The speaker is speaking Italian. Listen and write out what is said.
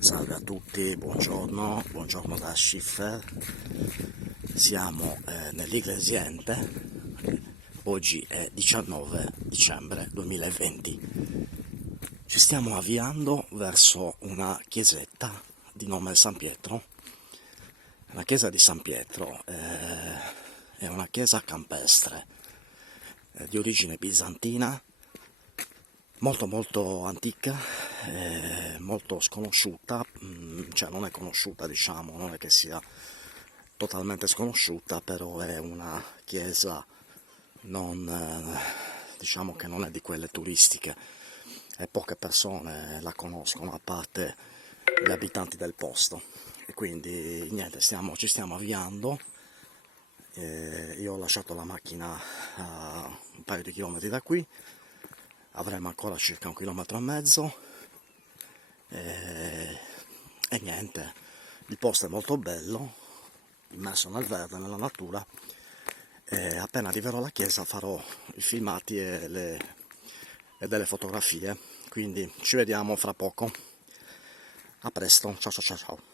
Salve a tutti, buongiorno da Schiffer. Siamo nell'Iglesiente, oggi è 19 dicembre 2020. Ci stiamo avviando verso una chiesetta di nome San Pietro. La chiesa di San Pietro è una chiesa campestre di origine bizantina, molto antica, molto sconosciuta, cioè non è conosciuta, diciamo, non è che sia totalmente sconosciuta, però è una chiesa diciamo che non è di quelle turistiche, e poche persone la conoscono a parte gli abitanti del posto, e quindi niente, ci stiamo avviando. Io ho lasciato la macchina a un paio di chilometri da qui. Avremo ancora circa 1,5 km e niente, il posto è molto bello, immerso nel verde, nella natura, e appena arriverò alla chiesa farò i filmati e delle fotografie, quindi ci vediamo fra poco. A presto, ciao ciao ciao ciao.